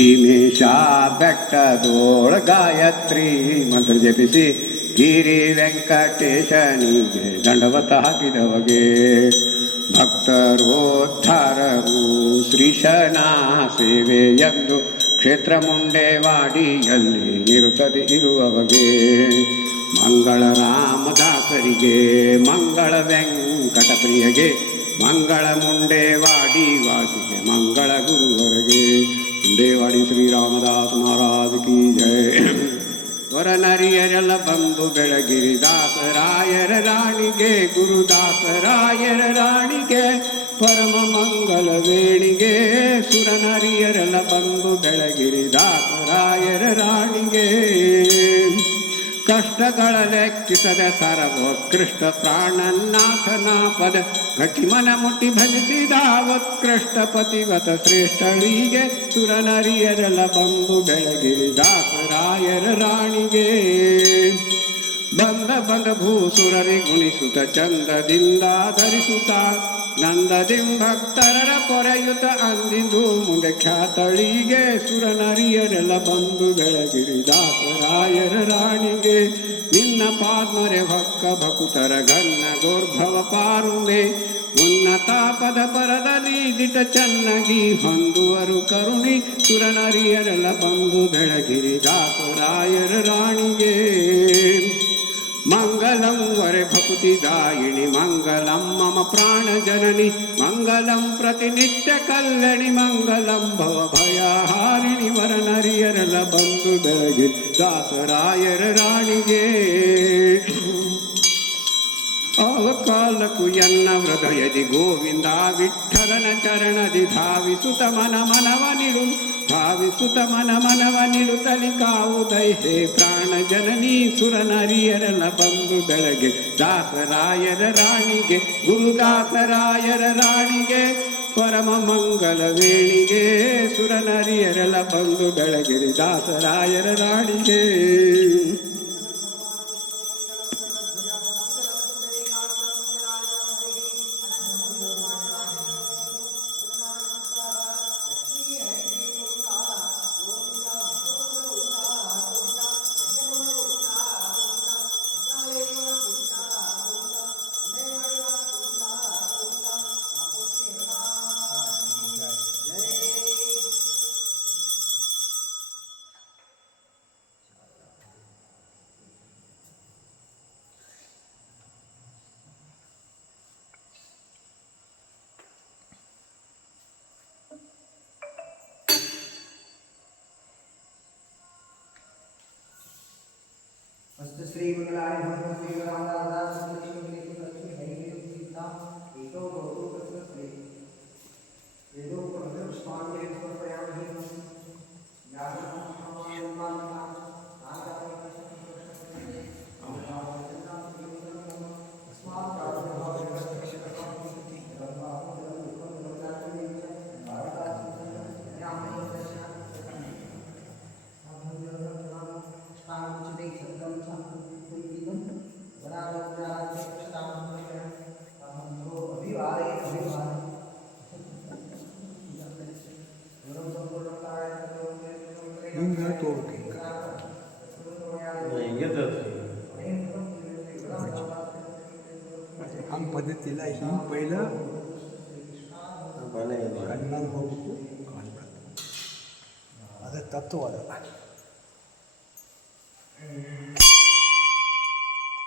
ಭೀಮೇಶ ಬೆಟ್ಟದೋಳ ಗಾಯತ್ರಿ ಮಂತ್ರ ಜಪಿಸಿ ಗಿರಿ ವೆಂಕಟೇಶನಿಗೆ ದಂಡವತ ಹಾಕಿದವಗೆ ಭಕ್ತರೋದ್ಧಾರರು ಶ್ರೀಶನ ಸೇವೆಯೆಂದು ಕ್ಷೇತ್ರ ಮುಂಡೇವಾಡಿಯಲ್ಲಿ ಇರುತ್ತದೆ ಇರುವವಗೆ ಮಂಗಳ ರಾಮದಾಸರಿಗೆ ಮಂಗಳ ವೆಂಕಟಪ್ರಿಯಗೆ ಮಂಗಳ ಮುಂಡೇವಾಡಿ ವಾಸಿಗೆ ಮಂಗಳ ಗುರುವರಿಗೆ ಮುಂಡೇವಾಡಿ ಶ್ರೀರಾಮದಾಸ ಮಹಾರಾಜ ಕಿ ಜಯ. ವರನರಿಯರೆಲ್ಲ ಬಂದು ಬೆಳಗಿರಿ ದಾಸರಾಯರ ರಾಣಿಗೆ ಗುರುದಾಸರಾಯರ ರಾಣಿಗೆ ಪರಮ ಮಂಗಲ ವೇಣಿಗೆ ಸುರನರಿಯರೆಲ್ಲ ಬಂದು ಬೆಳಗಿರಿ ದಾಸರಾಯರ ರಾಣಿಗೆ ಕಷ್ಟಗಳ ಲೆಕ್ಕಿಸದೆ ಸರ್ವೋತ್ಕೃಷ್ಟ ಪ್ರಾಣನಾಥನ ಪದ ಗಟ್ಟಿ ಮನ ಮುಟ್ಟಿ ಭಜಿಸಿದ ಉತ್ಕೃಷ್ಟ ಪತಿವತ ಶ್ರೇಷ್ಠಳಿಗೆ ಸುರನರಿಯರೆಲ್ಲ ಬಂದು ಬೆಳಗಿರಿ ದಾಸರಾಯರ ರಾಣಿಗೆ ಬಂದ ಬಂದ ಭೂಸುರರಿ ಗುಣಿಸುತ್ತ ಚಂದದಿಂದ ಧರಿಸುತ್ತ ನಂದದಿಂ ಭಕ್ತರರ ಪೊರೆಯುತ ಅಂದಿಂದು ಮುಂದೆ ಖ್ಯಾತಳಿಗೆ ಸುರನರಿಯರೆಲ್ಲ ಬಂದು ಬೆಳಗಿರಿ ದಾಸರಾಯರ ರಾಣಿಗೆ ನಿನ್ನ ಪಾದ್ಮರೆ ಭಕ್ಕ ಭಕುತರ ಘನ್ನ ಗೋರ್ಭವ ಪಾರುವೆ ಉನ್ನತ ಪದ ಪರದಲ್ಲಿ ದಿಟ ಚೆನ್ನಾಗಿ ಹೊಂದುವರು ಕರುಣಿ ಸುರನರಿಯರೆಲ್ಲ ಬಂದು ಬೆಳಗಿರಿ ದಾಸರಾಯರ ರಾಣಿಗೆ ಮಂಗಲಂ ವರೆ ಭಕುತಿದಾಯಿಣಿ ಮಂಗಲಂ ಮಮ ಪ್ರಾಣ ಜನನಿ ಮಂಗಲಂ ಪ್ರತಿನಿತ್ಯ ಕಲ್ಲಣಿ ಮಂಗಲಂ ಭವ ಭಯಹಾರಿಣಿ ವರನರಿಯರೆಲ್ಲ ಬಂದು ಬೆಳಗಿ ದಾಸರಾಯರ ರಾಣಿಗೆ ಅವಕಾಲಕ್ಕೂ ಎನ್ನ ಹೃದಯದಿ ಗೋವಿಂದ ವಿಠಲನ ಚರಣದಿ ಧಾವಿಸುತ ಮನ ಮನವ ನಿಡು ಭಾವಿಸುತ್ತ ಮನ ಮನವ ನಿಡುತ್ತಲಿ ಕಾವುದೈ ಹೇ ಪ್ರಾಣ ಜನನಿ ಸುರನರಿಯರೆಲ್ಲ ಬಂದು ಬೆಳಗ್ಗೆ ದಾಸರಾಯರ ರಾಣಿಗೆ ಗುರುದಾಸರಾಯರ ರಾಣಿಗೆ ಪರಮ ಮಂಗಲ ವೇಣಿಗೆ ಸುರನರಿಯರೆಲ್ಲ ಬಂದು ಬೆಳಗಿರಿ ದಾಸರಾಯರ ರಾಣಿಗೆ. अस्तु श्री मंगलाय भगवते श्री रामदास लक्ष्मी लक्ष्मी हरि सीता एतो भवतु तस्मै वेदो पवित्र पुष्पांजलि समर्पयामि हम पद्धतीला ही पहिलं कन्नड होगಬೇಕು आता तत्व